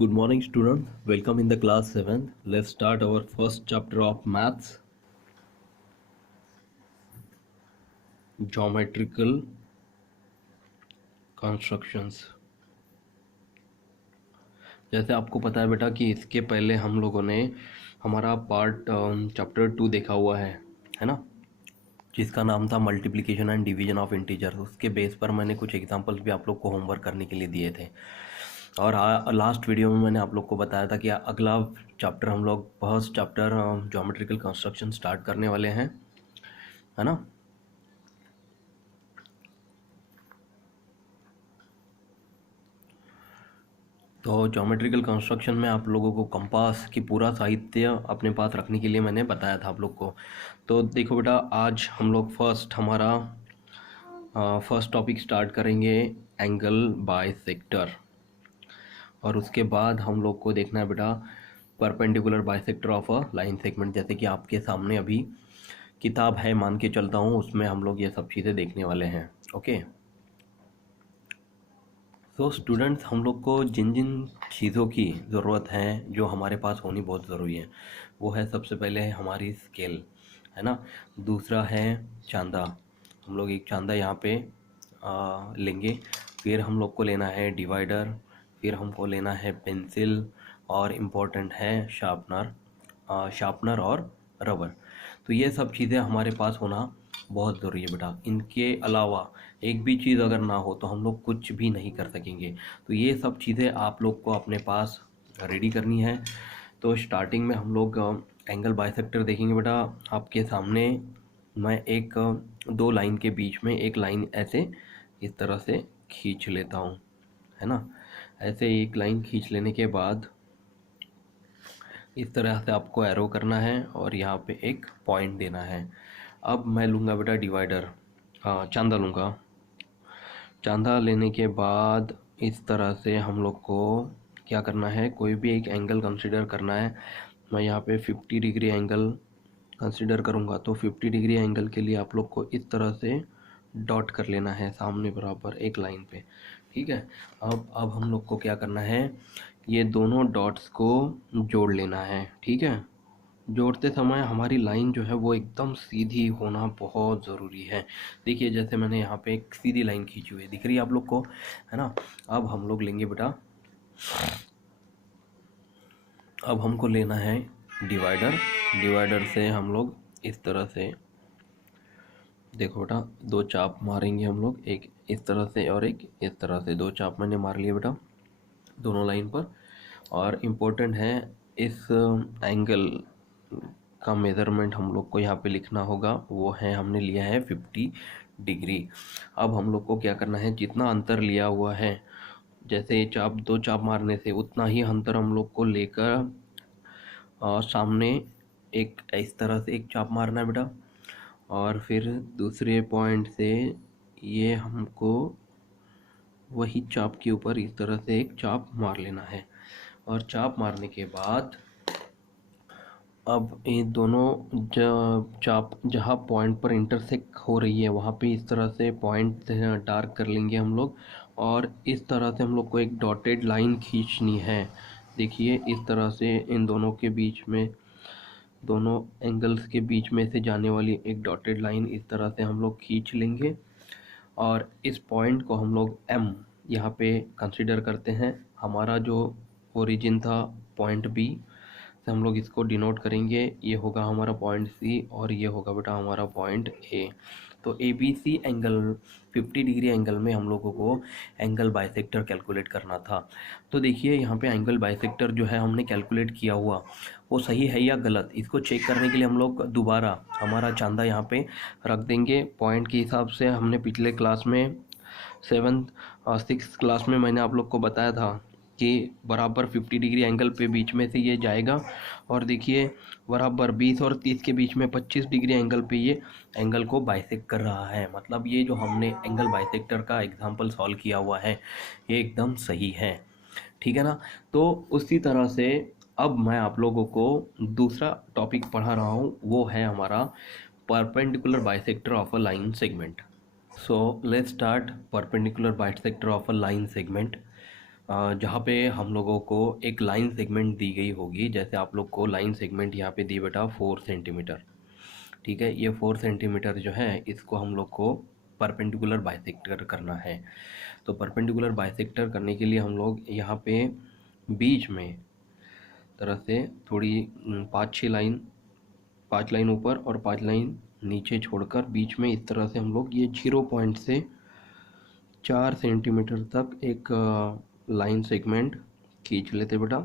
Good morning, students. Welcome in the class 7th. Let's start our first chapter of maths, geometrical constructions. जैसे आपको पता है बेटा कि इसके पहले हम लोगों ने हमारा पार्ट चैप्टर 2 देखा हुआ है ना, जिसका नाम था multiplication and division of integer. उसके बेस पर मैंने कुछ एग्जांपल्स भी आप लोग को होमवर्क करने के लिए दिए थे। और लास्ट वीडियो में मैंने आप लोग को बताया था कि अगला चैप्टर हम लोग first chapter geometrical construction start करने वाले हैं, है ना। तो ज्योमेट्रिकल कंस्ट्रक्शन में आप लोगों को कंपास की पूरा साहित्य अपने पास रखने के लिए मैंने बताया था आप लोग को। तो देखो बेटा, आज हम लोग हमारा फर्स्ट टॉपिक स्टार्ट करेंगे एंगल बाइसेक्टर, और उसके बाद हम लोग को देखना है बेटा perpendicular bisector of a line segment. जैसे कि आपके सामने अभी किताब है, मान के चलता हूँ, उसमें हम लोग ये सब चीज़ें देखने वाले हैं। ओके, तो स्टूडेंट्स, हम लोग को जिन जिन चीज़ों की ज़रूरत है, जो हमारे पास होनी बहुत ज़रूरी है, वो है सबसे पहले है हमारी स्केल, है ना। दूसरा है चांदा, हम लोग एक चांदा यहाँ पे लेंगे। फिर हम लोग को लेना है डिवाइडर, फिर हमको लेना है पेंसिल, और इम्पोर्टेंट है शार्पनर और रबर। तो ये सब चीज़ें हमारे पास होना बहुत ज़रूरी है बेटा। इनके अलावा एक भी चीज़ अगर ना हो तो हम लोग कुछ भी नहीं कर सकेंगे। तो ये सब चीज़ें आप लोग को अपने पास रेडी करनी है। तो स्टार्टिंग में हम लोग एंगल बाइसेक्टर देखेंगे बेटा। आपके सामने मैं एक दो लाइन के बीच में एक लाइन ऐसे इस तरह से खींच लेता हूँ, है ना। ऐसे एक लाइन खींच लेने के बाद इस तरह से आपको एरो करना है और यहाँ पे एक पॉइंट देना है। अब मैं लूँगा बेटा डिवाइडर, चांदा लूँगा। चांदा लेने के बाद इस तरह से हम लोग को क्या करना है, कोई भी एक एंगल कंसीडर करना है। मैं यहाँ पे 50 डिग्री एंगल कंसीडर करूँगा। तो 50 डिग्री एंगल के लिए आप लोग को इस तरह से डॉट कर लेना है सामने बराबर एक लाइन पे, ठीक है। अब हम लोग को क्या करना है, ये दोनों डॉट्स को जोड़ लेना है, ठीक है। जोड़ते समय हमारी लाइन जो है वो एकदम सीधी होना बहुत ज़रूरी है। देखिए, जैसे मैंने यहाँ पे एक सीधी लाइन खींची हुई है, दिख रही है आप लोग को, है ना। अब हम लोग लेंगे बेटा, अब हमको लेना है डिवाइडर। डिवाइडर से हम लोग इस तरह से, देखो बेटा, दो चाप मारेंगे हम लोग, एक इस तरह से और एक इस तरह से। दो चाप मैंने मार लिए बेटा दोनों लाइन पर। और इम्पोर्टेंट है, इस एंगल का मेज़रमेंट हम लोग को यहाँ पे लिखना होगा। वो है, हमने लिया है 50 डिग्री। अब हम लोग को क्या करना है, जितना अंतर लिया हुआ है, जैसे चाप दो चाप मारने से उतना ही अंतर हम लोग को लेकर सामने एक इस तरह से एक चाप मारना है बेटा। और फिर दूसरे पॉइंट से ये हमको वही चाप के ऊपर इस तरह से एक चाप मार लेना है। और चाप मारने के बाद अब ये दोनों चाप जहाँ पॉइंट पर इंटरसेक्ट हो रही है वहाँ पे इस तरह से पॉइंट डार्क कर लेंगे हम लोग। और इस तरह से हम लोग को एक डॉटेड लाइन खींचनी है। देखिए, इस तरह से इन दोनों के बीच में, दोनों एंगल्स के बीच में से जाने वाली एक डॉटेड लाइन इस तरह से हम लोग खींच लेंगे। और इस पॉइंट को हम लोग M यहाँ पे कंसीडर करते हैं। हमारा जो ओरिजिन था पॉइंट B से हम लोग इसको डिनोट करेंगे। ये होगा हमारा पॉइंट C और ये होगा बेटा हमारा पॉइंट A। तो ABC एंगल 50 डिग्री एंगल में हम लोगों को एंगल बाइसेक्टर कैलकुलेट करना था। तो देखिए, यहाँ पे एंगल बाइसेक्टर जो है हमने कैलकुलेट किया हुआ वो सही है या गलत, इसको चेक करने के लिए हम लोग दोबारा हमारा चांदा यहाँ पे रख देंगे पॉइंट के हिसाब से। हमने पिछले क्लास में 6th क्लास में मैंने आप लोग को बताया था कि बराबर 50 डिग्री एंगल पे बीच में से ये जाएगा। और देखिए, बराबर 20 और 30 के बीच में 25 डिग्री एंगल पे ये एंगल को बाइसेक्ट कर रहा है। मतलब ये जो हमने एंगल बाइसेक्टर का एग्जांपल सॉल्व किया हुआ है ये एकदम सही है, ठीक है ना। तो उसी तरह से अब मैं आप लोगों को दूसरा टॉपिक पढ़ा रहा हूँ, वो है हमारा perpendicular bisector of a line segment. So let's start perpendicular bisector of a line segment. जहाँ पे हम लोगों को एक लाइन सेगमेंट दी गई होगी। जैसे आप लोग को लाइन सेगमेंट यहाँ पे दी बेटा 4 सेंटीमीटर, ठीक है। ये 4 सेंटीमीटर जो है इसको हम लोग को परपेंडिकुलर बाइसेक्टर करना है। तो परपेंडिकुलर बाइसेक्टर करने के लिए हम लोग यहाँ पे बीच में तरह से थोड़ी 5 लाइन ऊपर और 5 लाइन नीचे छोड़कर बीच में इस तरह से हम लोग ये 0 पॉइंट से 4 सेंटीमीटर तक एक लाइन सेगमेंट खींच लेते बेटा,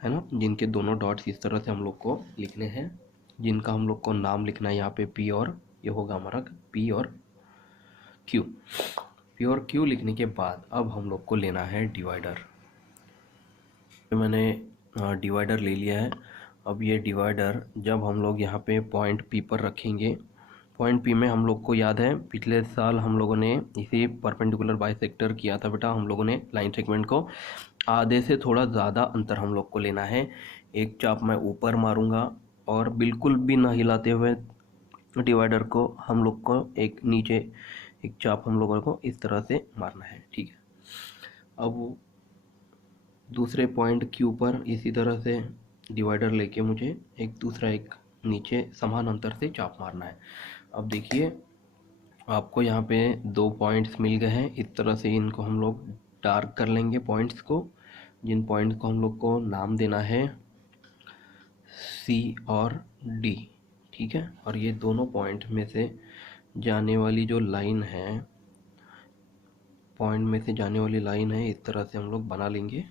है ना। जिनके दोनों डॉट्स इस तरह से हम लोग को लिखने हैं, जिनका हम लोग को नाम लिखना है यहाँ पे पी, और ये होगा हमारा पी और क्यू। पी और क्यू लिखने के बाद अब हम लोग को लेना है डिवाइडर। मैंने डिवाइडर ले लिया है। अब ये डिवाइडर जब हम लोग यहाँ पे पॉइंट पी पर रखेंगे, पॉइंट पी में हम लोग को याद है पिछले साल हम लोगों ने इसी परपेंडिकुलर बाइसेक्टर किया था बेटा। हम लोगों ने लाइन सेगमेंट को आधे से थोड़ा ज़्यादा अंतर हम लोग को लेना है। एक चाप मैं ऊपर मारूंगा और बिल्कुल भी ना हिलाते हुए डिवाइडर को हम लोग को एक नीचे एक चाप हम लोगों को इस तरह से मारना है, ठीक है। अब दूसरे पॉइंट क्यू पर इसी तरह से डिवाइडर लेके मुझे एक दूसरा एक नीचे समान अंतर से चाप मारना है। अब देखिए आपको यहाँ पे 2 पॉइंट्स मिल गए हैं। इस तरह से इनको हम लोग डार्क कर लेंगे पॉइंट्स को, जिन पॉइंट्स को हम लोग को नाम देना है सी और डी, ठीक है। और ये दोनों पॉइंट में से जाने वाली जो लाइन है, पॉइंट में से जाने वाली लाइन है, इस तरह से हम लोग बना लेंगे,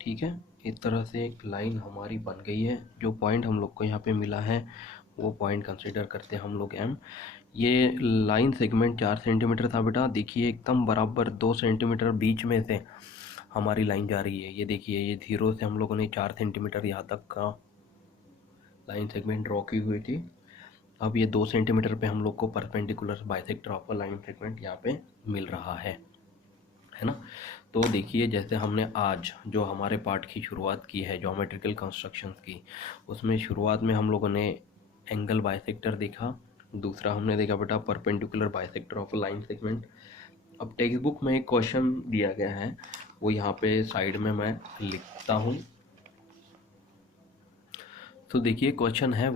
ठीक है। इस तरह से एक लाइन हमारी बन गई है। जो पॉइंट हम लोग को यहाँ पे मिला है वो पॉइंट कंसीडर करते हैं हम लोग एम। ये लाइन सेगमेंट 4 सेंटीमीटर था बेटा। देखिए एकदम बराबर 2 सेंटीमीटर बीच में से हमारी लाइन जा रही है। ये देखिए ये 0 से हम लोगों ने 4 सेंटीमीटर यहाँ तक का लाइन सेगमेंट ड्रॉ की हुई थी। अब ये 2 सेंटीमीटर पे हम लोग को perpendicular bisector of a line segment यहाँ पे मिल रहा है ना। तो देखिए जैसे हमने आज जो हमारे पार्ट की शुरुआत की है ज्योमेट्रिकल कंस्ट्रक्शंस की, उसमें शुरुआत में हम लोगों ने एंगल बाइसेक्टर देखा, दूसरा हमने देखा बेटा perpendicular bisector of line segment. अब टेक्स्ट बुक में एक क्वेश्चन दिया गया है, वो यहाँ पे साइड में मैं लिखता हूँ। तो देखिए क्वेश्चन है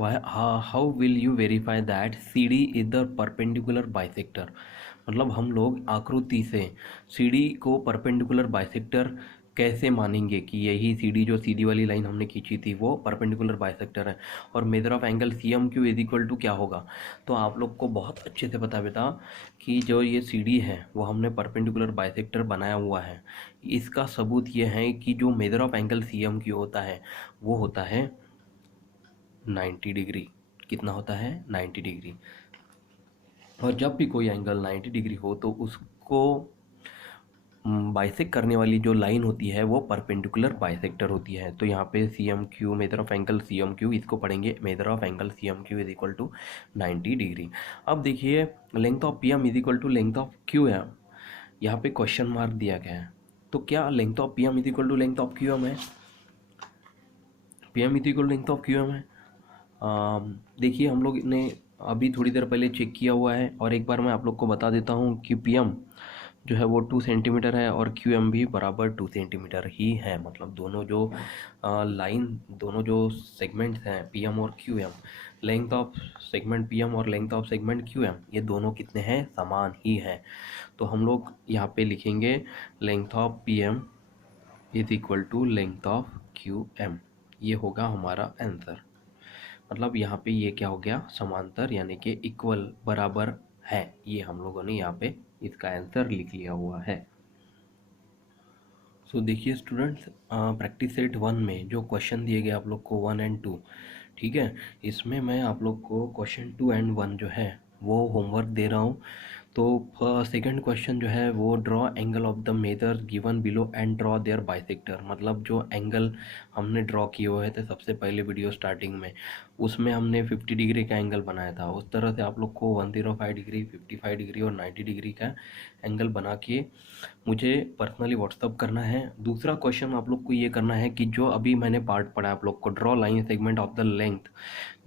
how will you verify that C D is the perpendicular bisector. मतलब हम लोग आकृति से सी डी को परपेंडिकुलर बाइसेक्टर कैसे मानेंगे कि यही सी डी जो सीधी वाली लाइन हमने खींची थी वो परपेंडिकुलर बाइसेक्टर है। और measure of angle C M Q is equal to क्या होगा। तो आप लोग को बहुत अच्छे से पता बेटा कि जो ये सी डी है वो हमने परपेंडिकुलर बाइसेक्टर बनाया हुआ है। इसका सबूत ये है कि जो measure of angle C M Q होता है वो होता है 90 डिग्री। कितना होता है 90 डिग्री। और जब भी कोई एंगल 90 डिग्री हो तो उसको बाइसेक्ट करने वाली जो लाइन होती है वो परपेंडिकुलर बाइसेक्टर होती है। तो यहाँ पे C M Q measure of angle C M Q, इसको पढ़ेंगे measure of angle C M Q is equal to 90 degree. अब देखिए length of P M is equal to length of Q M, यहाँ पे क्वेश्चन मार्क दिया गया है। तो क्या length of P M is equal to length of Q M है? P M is equal to length of Q M है। देखिए हम लोग ने अभी थोड़ी देर पहले चेक किया हुआ है, और एक बार मैं आप लोग को बता देता हूँ कि पी एम जो है वो 2 सेंटीमीटर है और क्यू एम भी बराबर 2 सेंटीमीटर ही है। मतलब दोनों जो लाइन दोनों जो सेगमेंट्स हैं पी एम और Q M, length of segment P M और length of segment Q M, ये दोनों कितने हैं? समान ही हैं। तो हम लोग यहाँ पे लिखेंगे length of P M is equal to length of Q M. ये होगा हमारा आंसर। मतलब यहाँ पे ये क्या हो गया? समांतर, यानी कि इक्वल, बराबर है। ये हम लोगों ने यहाँ पे इसका आंसर लिख लिया हुआ है। सो देखिए स्टूडेंट्स, प्रैक्टिस सेट 1 में जो क्वेश्चन दिए गए आप लोग को 1 एंड 2, ठीक है, इसमें मैं आप लोग को क्वेश्चन 2 एंड 1 जो है वो होमवर्क दे रहा हूँ। तो सेकंड क्वेश्चन जो है वो draw angle of the measure given below and draw their bisector. मतलब जो एंगल हमने ड्रॉ किए हुए थे सबसे पहले वीडियो स्टार्टिंग में, उसमें हमने 50 डिग्री का एंगल बनाया था। उस तरह से आप लोग को 105 डिग्री, 55 डिग्री और 90 डिग्री का एंगल बना के मुझे पर्सनली व्हाट्सअप करना है। दूसरा क्वेश्चन आप लोग को ये करना है कि जो अभी मैंने पार्ट पढ़ा आप लोग को, draw line segment of the length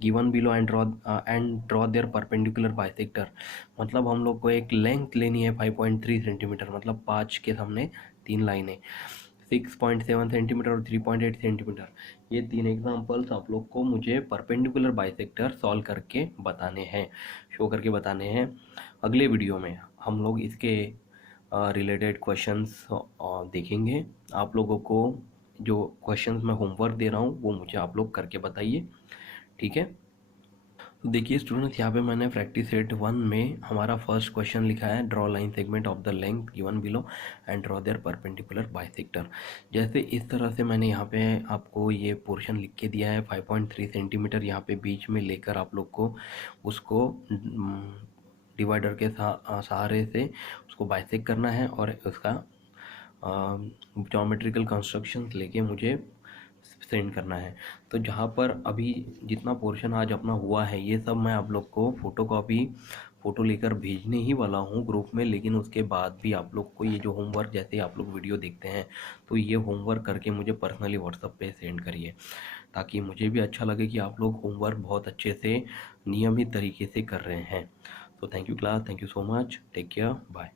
given below and draw their perpendicular bisector. मतलब हम लोग को एक लेंथ लेनी है 5.3 सेंटीमीटर, मतलब 5 के सामने 3 लाइनें 6.7 सेंटीमीटर और 3.8 सेंटीमीटर। ये 3 एग्जांपल्स आप लोग को मुझे परपेंडिकुलर बाइसेक्टर सॉल्व करके बताने हैं, शो करके बताने हैं। अगले वीडियो में हम लोग इसके रिलेटेड क्वेश्चंस देखेंगे। आप लोगों को जो क्वेश्चंस मैं होमवर्क दे रहा हूँ वो मुझे आप लोग करके बताइए, ठीक है। तो देखिए स्टूडेंट्स, यहाँ पे मैंने प्रैक्टिस सेट 1 में हमारा फर्स्ट क्वेश्चन लिखा है, draw line segment of the length given below and draw their perpendicular bisector. जैसे इस तरह से मैंने यहाँ पे आपको ये पोर्शन लिख के दिया है 5.3 सेंटीमीटर, यहाँ पे बीच में लेकर आप लोग को उसको डिवाइडर के सहारे से उसको बाइसेक्ट करना है और उसका ज्योमेट्रिकल कंस्ट्रक्शंस लेके मुझे सेंड करना है। तो जहाँ पर अभी जितना पोर्शन आज अपना हुआ है ये सब मैं आप लोग को फ़ोटो लेकर भेजने ही वाला हूँ ग्रुप में, लेकिन उसके बाद भी आप लोग को ये जो होमवर्क, जैसे आप लोग वीडियो देखते हैं तो ये होमवर्क करके मुझे पर्सनली व्हाट्सएप पे सेंड करिए, ताकि मुझे भी अच्छा लगे कि आप लोग होमवर्क बहुत अच्छे से नियमित तरीके से कर रहे हैं। तो thank you class, thank you so much, take care, bye.